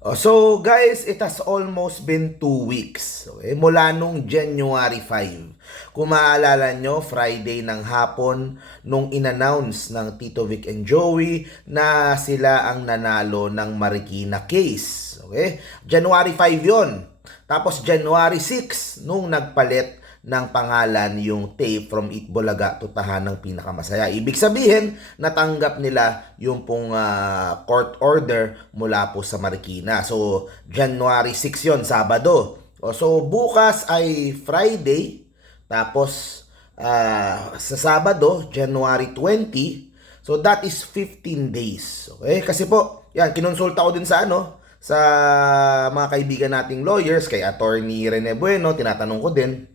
Oh, So guys, it has almost been two weeks. Okay? Mula nung January 5. Kung maalala nyo, Friday ng hapon, nung inannounce ng Tito Vic and Joey na sila ang nanalo ng Marikina case. Okay? January 5 yon. Tapos January 6, nung nagpalit ng pangalan yung tape from Itbulaga to Tahanang Pinakamasaya. Ibig sabihin, natanggap nila yung pong ah, court order mula po sa Marikina. So, January 6 yon Sabado. So, bukas ay Friday. Tapos, ah, sa Sabado, January 20. So, that is 15 days. Okay? Kasi po, yan, kinonsulta ko din sa ano, sa mga kaibigan nating lawyers, kay attorney Rene Bueno, tinatanong ko din,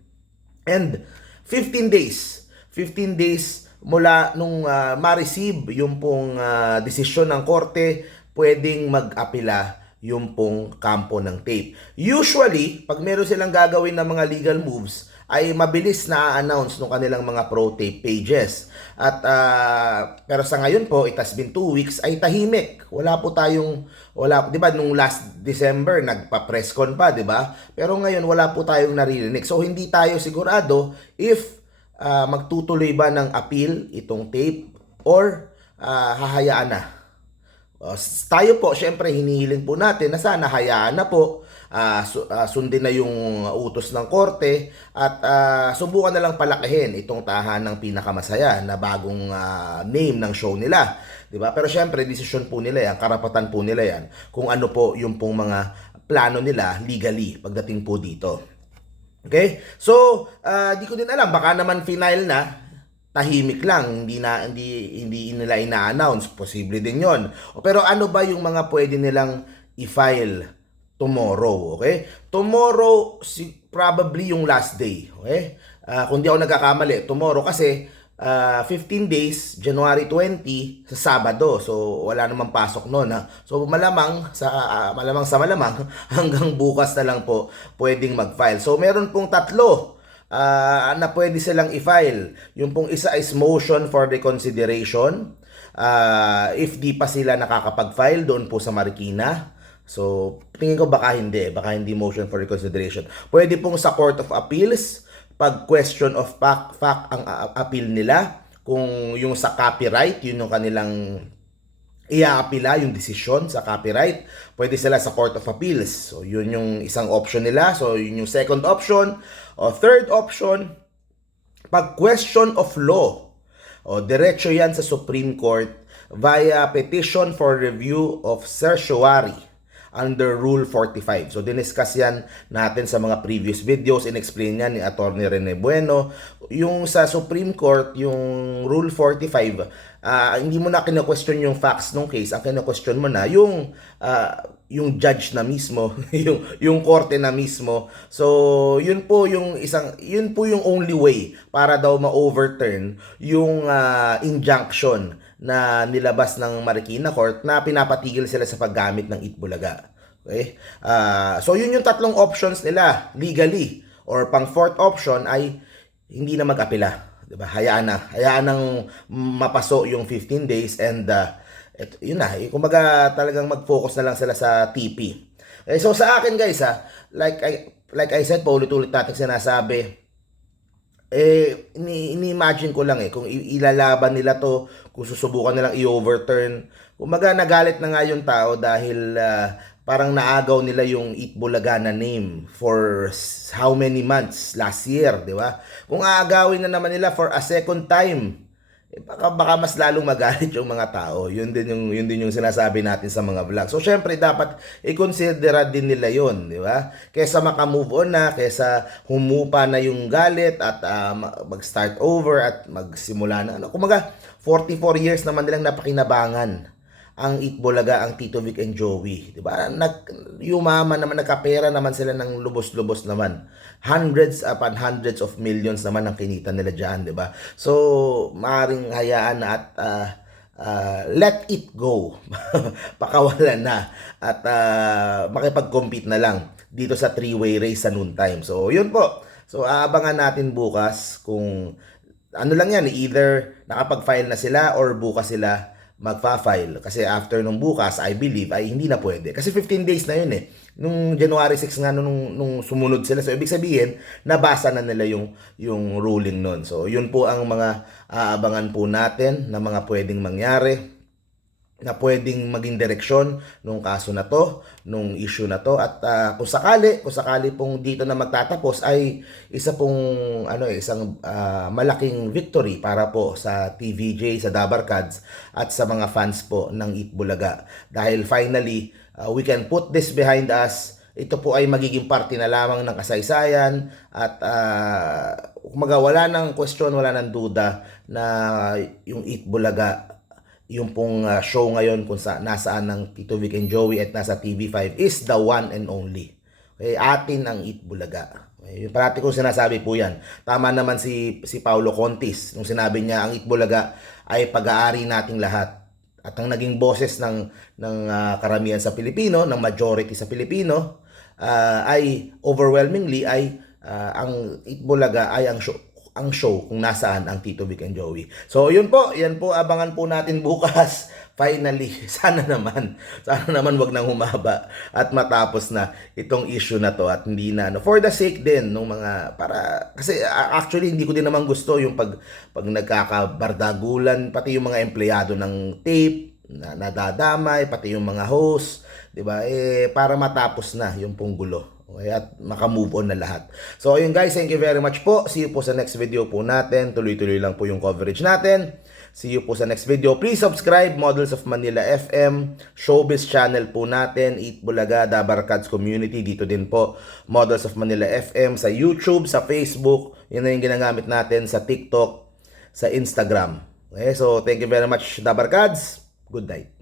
And 15 days, 15 days mula nung ah, ma-receive yung pong ah, desisyon ng korte, pwedeng mag-apela yung pong kampo ng tape. Usually, pag meron silang gagawin ng mga legal moves, ay mabilis na announce ng kanilang mga pro tape pages. At ah, pero sa ngayon po, it has been two weeks, ay tahimik. Wala po tayong, wala, di ba, nung last December, nagpa-press con pa, di ba? Pero ngayon, wala po tayong naririnig. So, hindi tayo sigurado if ah, magtutuloy ba ng appeal itong tape or ah, hahayaan na. Uh, tayo po, syempre, hinihiling po natin na sana hayaan na po, ah, su- ah, sundin na yung utos ng korte, at ah, subukan na lang palakihin itong tahan ng pinakamasaya na bagong ah, name ng show nila. 'di ba Pero syempre, desisyon po nila yan, karapatan po nila yan, kung ano po yung pong mga plano nila legally pagdating po dito. Okay? So, ah, di ko din alam, baka naman final na, tahimik lang, hindi na hindi hindi nila ina-announce, posible din 'yon. Pero ano ba yung mga pwede nilang i-file tomorrow, okay? Tomorrow si probably yung last day, okay? Ah, kung di ako nagkakamali, tomorrow kasi ah, 15 days, January 20 sa Sabado. So wala namang pasok noon ha. So malamang sa ah, malamang sa malamang hanggang bukas na lang po pwedeng mag-file. So meron pong tatlo ah, na pwede silang i-file. Yung pong isa is motion for reconsideration. Ah, if di pa sila nakakapag-file doon po sa Marikina. So, tingin ko baka hindi. Baka hindi motion for reconsideration. Pwede pong sa Court of Appeals, pag question of fact, fact ang appeal nila. Kung yung sa copyright, yun yung kanilang iaapila yung desisyon sa copyright, pwede sila sa Court of Appeals. So, yun yung isang option nila. So, yun yung second option. O, third option, pag question of law, o, diretso yan sa Supreme Court via petition for review of certiorari under Rule 45. So, diniscuss yan natin sa mga previous videos. In-explain yan ni Atty. Rene Bueno. Yung sa Supreme Court, yung Rule 45, ah, hindi mo na kina-question yung facts ng case. Ang kina-question mo na yung ah, yung judge na mismo, yung yung korte na mismo. So, yun po yung isang yun po yung only way para daw ma-overturn yung ah, injunction na nilabas ng Marikina Court na pinapatigil sila sa paggamit ng Itbulaga. Okay? Ah, so yun yung tatlong options nila legally or pang fourth option ay hindi na mag-apela. 'Di ba? Hayaan na. Hayaan nang mapaso yung 15 days and uh, et, yun na. Eh, Kumbaga talagang mag-focus na lang sila sa TP. Okay, so sa akin guys ha, like I like I said, paulit-ulit natin sinasabi, eh, ini- ini-imagine ko lang eh, kung ilalaban nila to, kung susubukan nilang i-overturn. Kumaga nagalit na nga yung tao dahil ah, parang naagaw nila yung Itbulaga na name for how many months last year, di ba? Kung aagawin na naman nila for a second time, eh, baka, baka mas lalong magalit yung mga tao. Yun din yung, yun din yung sinasabi natin sa mga vlog. So, syempre, dapat i-considera din nila yon di ba? Kesa maka-move on na, kesa humupa na yung galit at ma- mag-start over at magsimula na. Ano. Kumaga, 44 years naman nilang napakinabangan ang Itbulaga, ang Tito Vic and Joey. Di ba? Nag, yumaman naman, nagkapera naman sila ng lubos-lubos naman. Hundreds upon hundreds of millions naman ang kinita nila dyan, di ba? So, maaring hayaan na at ah, ah, let it go. Pakawalan na. At ah, makipag-compete na lang dito sa three-way race sa noontime. So, yun po. So, aabangan natin bukas kung ano lang yan, either nakapag-file na sila or bukas sila magfa-file. Kasi after nung bukas, I believe, ay hindi na pwede. Kasi 15 days na yun eh. Nung January 6 nga nung, nung sumunod sila. So, ibig sabihin, nabasa na nila yung, yung ruling nun. So, yun po ang mga aabangan po natin na mga pwedeng mangyari na pwedeng maging direksyon nung kaso na to, nung issue na to. At ah, kung sakali, kung sakali pong dito na magtatapos ay isa pong ano eh, isang ah, malaking victory para po sa TVJ, sa Dabarkads at sa mga fans po ng Eat Bulaga dahil finally ah, we can put this behind us. Ito po ay magiging parte na lamang ng kasaysayan at uh, kumaga wala nang question, wala nang duda na yung Eat Bulaga yung pong uh, show ngayon kung sa nasaan ng Tito Vic and Joey at nasa TV5 is the one and only. Okay, atin ang Eat Bulaga. Okay, yung parati kong sinasabi po yan. Tama naman si si Paulo Contis nung sinabi niya ang Eat Bulaga ay pag-aari nating lahat. At ang naging boses ng ng uh, karamihan sa Pilipino, ng majority sa Pilipino uh, ay overwhelmingly ay uh, ang Eat Bulaga ay ang show ang show kung nasaan ang Tito Vic and Joey. So, yun po. Yan po. Abangan po natin bukas. Finally. Sana naman. Sana naman wag nang humaba at matapos na itong issue na to at hindi na. No, for the sake din ng mga para kasi actually hindi ko din naman gusto yung pag pag nagkakabardagulan pati yung mga empleyado ng tape na nadadamay pati yung mga host, 'di ba? Eh para matapos na yung pong gulo. Okay, at makamove on na lahat. So, ayun guys, thank you very much po. See you po sa next video po natin. Tuloy-tuloy lang po yung coverage natin. See you po sa next video. Please subscribe, Models of Manila FM, Showbiz channel po natin, Eat Bulaga, Dabarkads Community, dito din po, Models of Manila FM, sa YouTube, sa Facebook, yun na yung ginagamit natin, sa TikTok, sa Instagram. Okay, so thank you very much, Dabarkads. Good night.